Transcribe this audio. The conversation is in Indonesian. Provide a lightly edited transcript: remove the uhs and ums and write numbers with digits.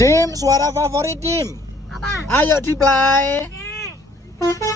Dim, suara favorit Dim. Apa? Ayo di play. Oke.